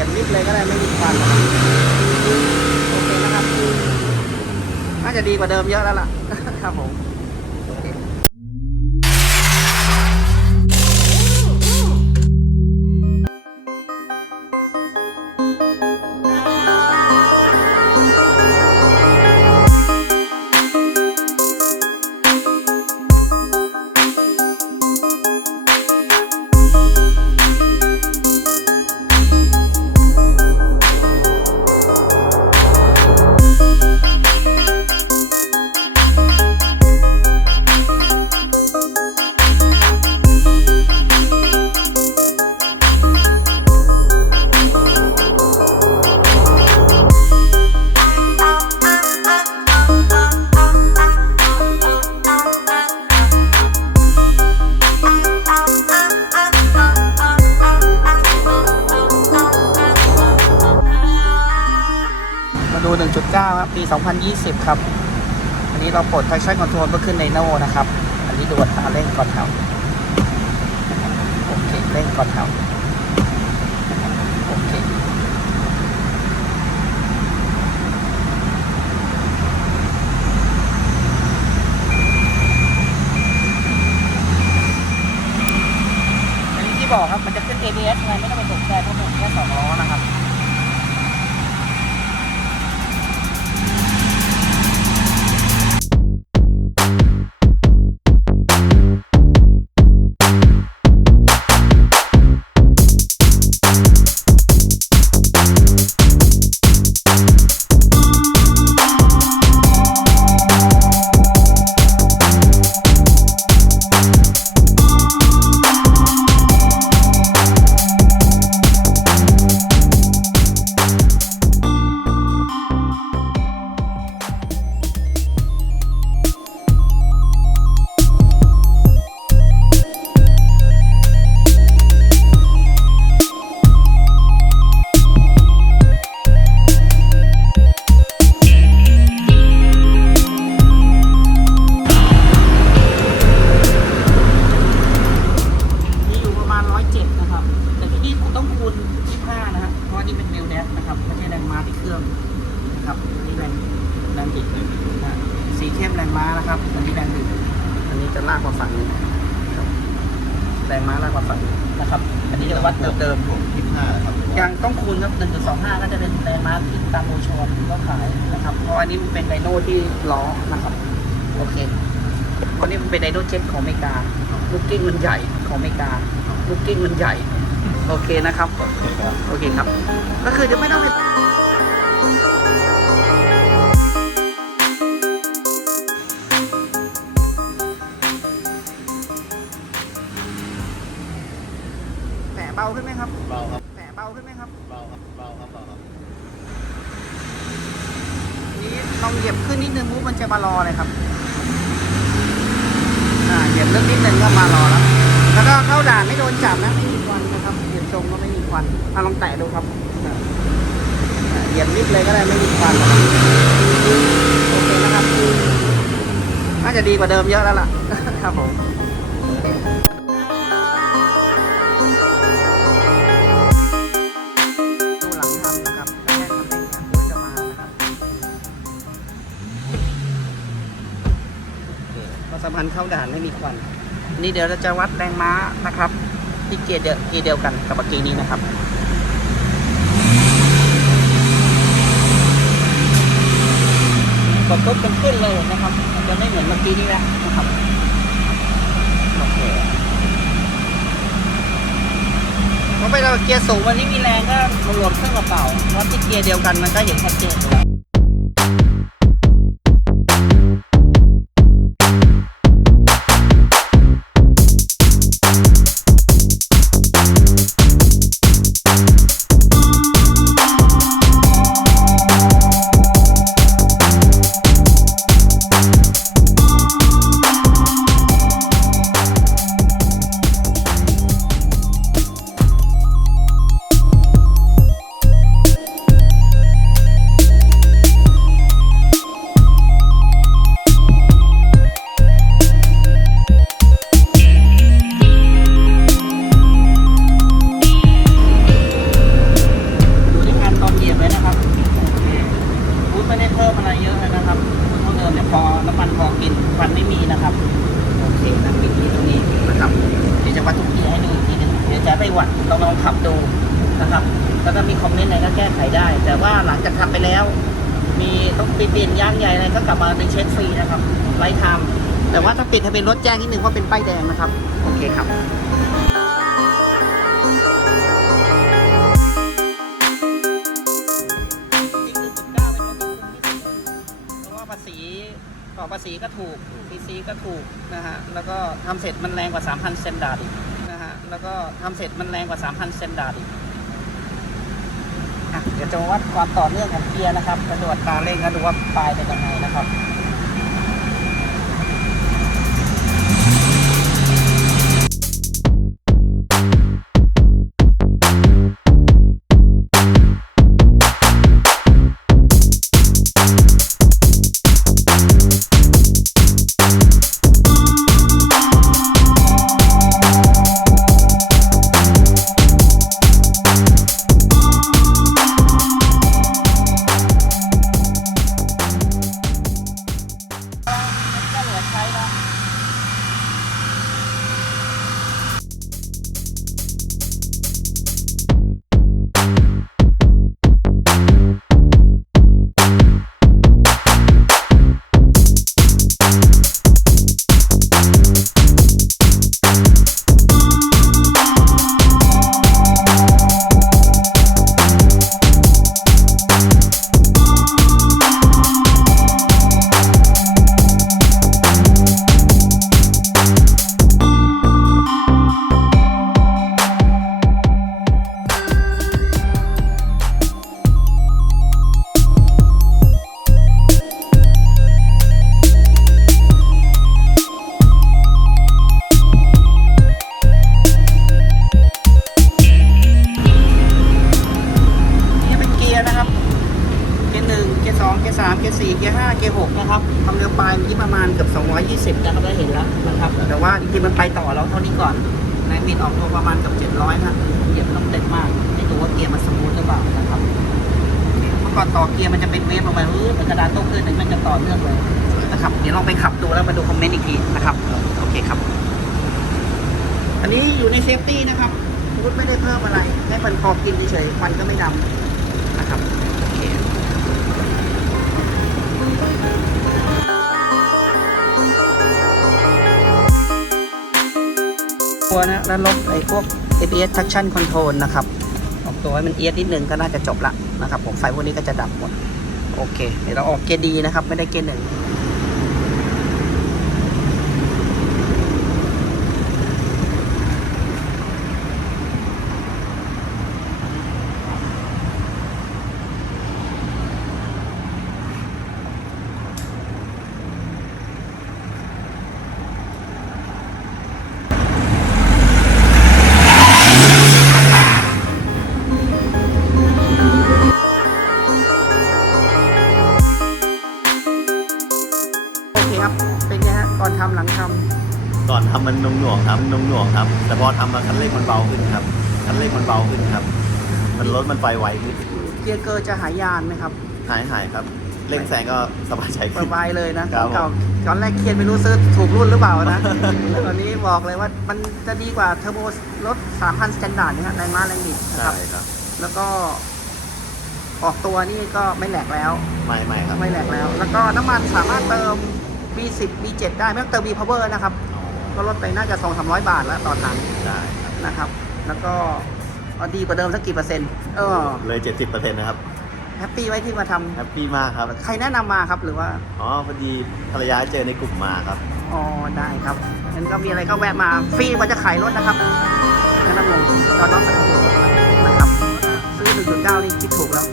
ยียบนิดเลยก็ได้ไม่มีควันนะครับโอเคนะครับน่าจะดีกว่าเดิมเยอะแล้วล่ะครับผม 1.9 ครับ ปี 2020 ครับ อันนี้เราปลด traction control ก็ขึ้นในโนนะครับ อันนี้ดูอัตาเร่งก่อนแถวโอเค เร่งก่อนแถว อันนี้จะลากมาฝั่งนี้นะครับแรงม้าลากมาฝั่งนี้นะครับ อันนี้จะวัดเดิมผมยี่ห้าครับๆยังต้องคูณครับ1.25ก็จะเป็นแรงม้าที่ตามโมชอนที่เขาขายนะครับ เพราะอันนี้มันเป็นไดโน่ที่ล้อนะครับ โอเคเพราะนี่มันเป็นไดโน่เจ็ตของอเมริกา ลูกกิ้งมันใหญ่ของอเมริกา ลูกกิ้งมันใหญ่ โอเคนะครับ โอเคครับ ก็คือจะไม่ต้องไป บาขึ้นไหมครับ เบาครับแผลเบาขึ้นไหมครับ เบาครับเบาครับเบาครับนี้ลองเหยียบขึ้นนิดนึงมุกมันจะมารอเลยครับ อ่าเหยียบเลึกนิดนึงก็มารอแล้ว แล้วก็เข้าด่านไม่โดนจับนะไม่มีควันนะครับเหยียบตรงก็ไม่มีควันอะลองแตะดูครับอ่าอ่าเหยียบนิดเลยก็ได้ไม่มีควันนะครับโอเคนะครับ น่าจะดีกว่าเดิมเยอะแล้วล่ะ ครับผม ก็สำคัญเข้าด่านไม่มีควัน นี่เดี๋ยวเราจะวัดแรงม้านะครับ ที่เกียร์เดียวเกียร์เดียวกันกับเมื่อกี้นี้นะครับกดปุ๊บมันขึ้นเลยนะครับ จะไม่เหมือนเมื่อกี้นี้แล้วนะครับโอเคเพราะไปเราเกียร์สูงวันนี้มีแรงก็รวมเครื่องกระเป๋าวัดที่เกียร์เดียวกันมันก็เห็นชัดเจนแล้ว มีต้องไปเปลี่ยนยางใหญ่อะไรก็กลับมาเป็นเช็คฟรีนะครับไลท์ไทม์แต่ว่าถ้าปิดทะเบียนรถแจ้งนิดนึงว่าเป็นป้ายแดงนะครับ โอเคครับเพราะว่าภาษีต่อภาษีก็ถูก PC ก็ถูกนะฮะ แล้วก็ทำเสร็จมันแรงกว่า 3,000เซนดาร์ดอีกนะฮะ แล้วก็ทำเสร็จมันแรงกว่า 3,000เซนดาร์ดอีก อะเดี๋ยวจะวัดความต่อเนื่องของเกียร์นะครับกระโดดตาเร่งแล้วดูว่าปลายเป็นยังไงนะครับ ก่อนต่อเกียร์มันจะเป็นเวฟลงไปเออเหมือนกระดานโต้คลื่นแต่มันจะต่อเนื่องเลยนะครับเดี๋ยวลองไปขับดูแล้วมาดูคอมเมนต์อีกทีนะครับโอเคครับ อันนี้อยู่ในเซฟตี้นะครับพุทไม่ได้เพิ่มอะไรให้มันพอกินเฉยควันก็ไม่ดำนะครับโอเคตัวนะแล้วลบไอ้พวก ABS traction control นะครับออกตัวให้มันเอียดนิดนึงก็น่าจะจบละ นะครับผมไฟพวกนี้ก็จะดับหมด โอเค เดี๋ยวเราออกเกียร์ดีนะครับ ไม่ได้เกียร์หนึ่ง เร่งมันเบาขึ้นครับคันเร่งมันเบาขึ้นครับ มันรถมันไปไวขึ้นเกียร์เกอร์จะหายานไหมครับ หายหายครับ เร่งแซงก็สบายใจสขึ้นบายเลยนะคขรัอบงผมเก่าตอนแรกเคียนไม่รู้ซื้อถูกรุ่นหรือเปล่านะแต่ตอนนี้บอกเลยว่ามันจะดีกว่าเทอร์โบรถ3,000สแตนดาร์ดนะฮะแรงม้าแรงบิดนะคใช่รับ ครับแล้วก็ออกตัวนี่ก็ไม่แหลกแล้ว ไม่ไม่ครับไม่แหลกแล้ว แล้วก็น้ำมันสามารถเติม B10 B7 ได้ไม่ต้องเติม B Power นะครับ อ๋อก็ลดไปน่าจะ 2-300 บาทแล้วต่อถัง ได้ นะครับ แล้วก็เอาดีกว่าเดิมสักกี่เปอร์เซ็นต์เออเลย 70%นะครับ แฮปปี้ไว้ที่มาทำแฮปปี้มากครับ ใครแนะนำมาครับหรือว่า อ๋อ พอดีภรรยาเจอในกลุ่มมาครับ อ๋อ ได้ครับงั้นก็มีอะไรก็แวะมาฟรีกว่าจะขายรถนะครับแนะนำลงจอดรถสักตัวนะครับ ซื้อ1.9นี่คิดถูกแล้ว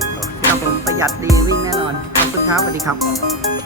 ครับผมประหยัดดีวิ่งแน่นอน ขอบคุณครับสวัสดีครับ